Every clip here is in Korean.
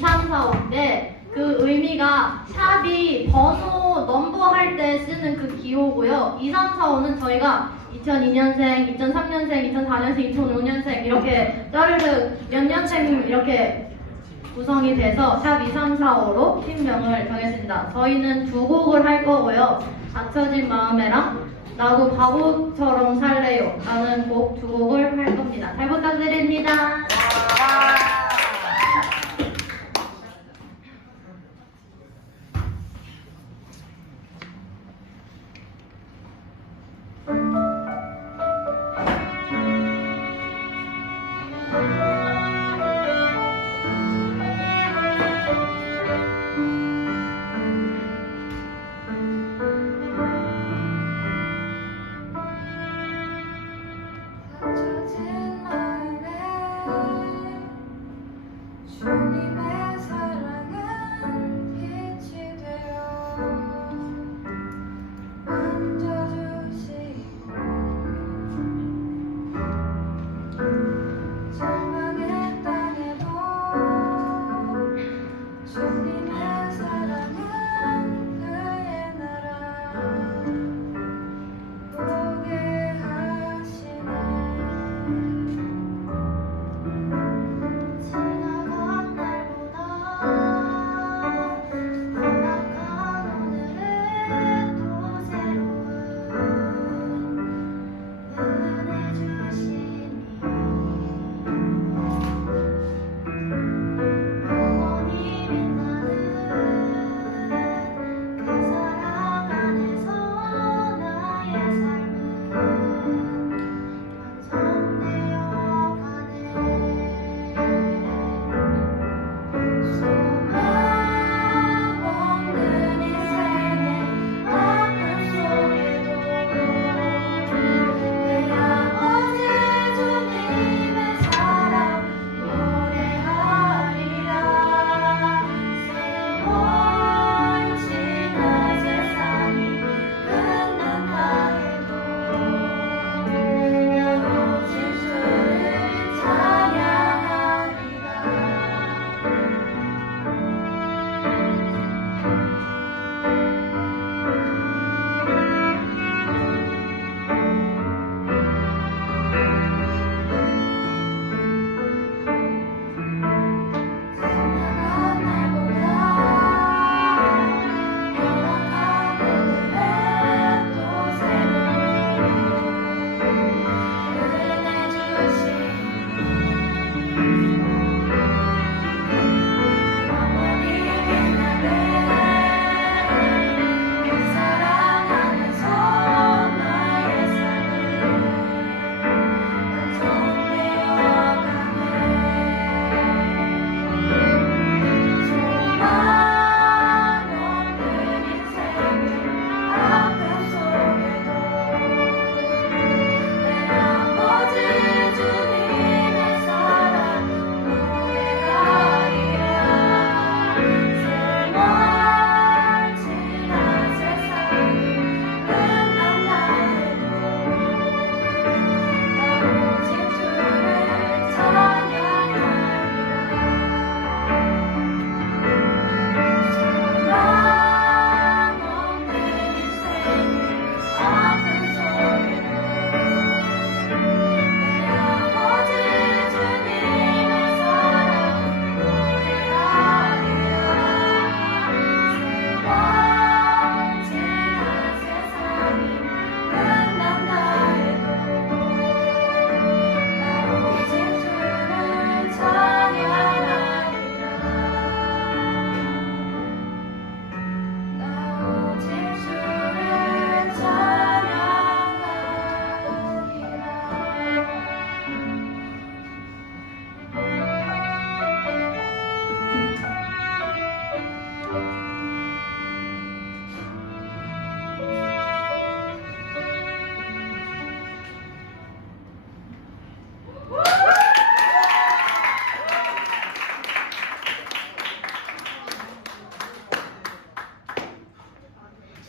샵 2345인데 그 의미가 샵이 번호 넘버 할 때 쓰는 그 기호고요. 2345는 저희가 2002년생, 2003년생, 2004년생, 2005년생 이렇게 짜르르 연년생 이렇게 구성이 돼서 샵 2345로 팀명을 정했습니다. 저희는 두 곡을 할 거고요. 닫혀진 마음에랑 나도 바보처럼 살래요 라는 곡 두 곡을 할 겁니다. 잘 부탁드립니다. 닫혀진 마음에 주님의 사랑은 빛이 되어 만져주시고 절망의 땅에도 주님의 사랑은 그의 나라 보게 하시네. 지나간 날보다 험악한 오늘은 또 새로운 은혜 주시니 영원히 빛나는 그 사랑 안에서 나의 삶은 완성되어 가네. 소망 없는 인생의 아픔 속에도 내 아버지 주님의 사랑 노래하리라. 세월 지나 세상이 끝난다 해도 나 오직 주를 찬양하리라. 지나간 날보다 열악한 오늘은 또 새로운 은혜 주시니 영원히 빛나는 그 사랑 안에서 나의 삶은 완성되어 가네. 소망 없는 인생의 아픔 속에도 내 아버지 주님의 사랑 노래하리라. 세월 지나 세상이 끝난다 해도 나 오직 주를 찬양하리라. 소망 없는 인생의 아픔 속에도 내 아버지 주님의 사랑 노래하리라. 세월 지나 세상이 끝난다 해도 나 오직 주를 찬양하리라. 나 오직 주를 찬양하리라.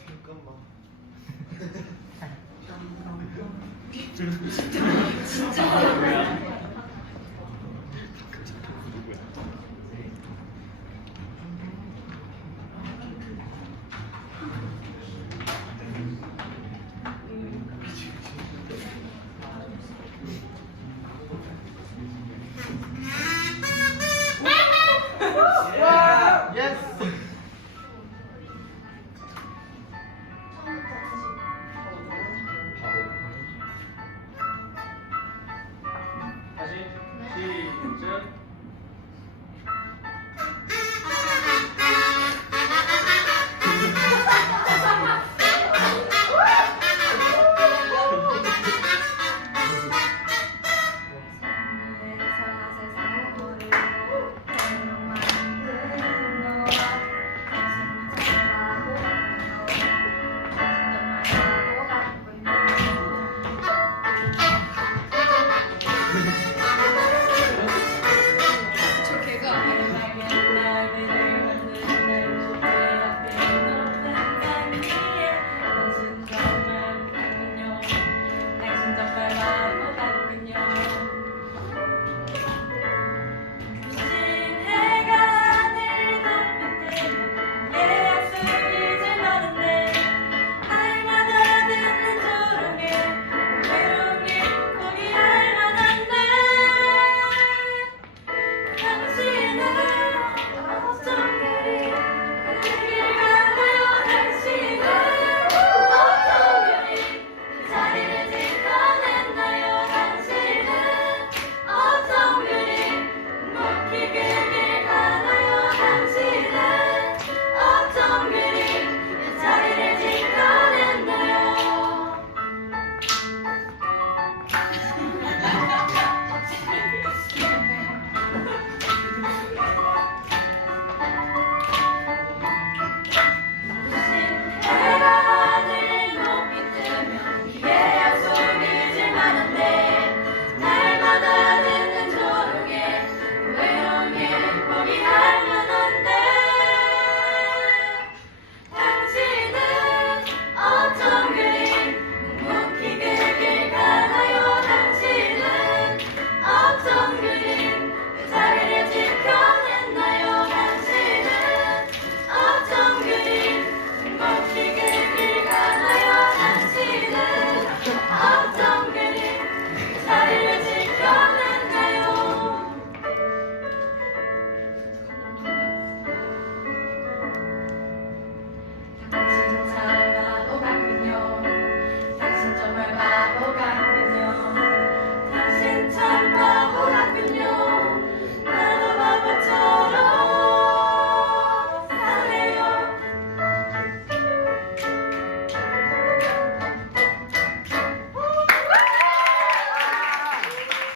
잠깐만.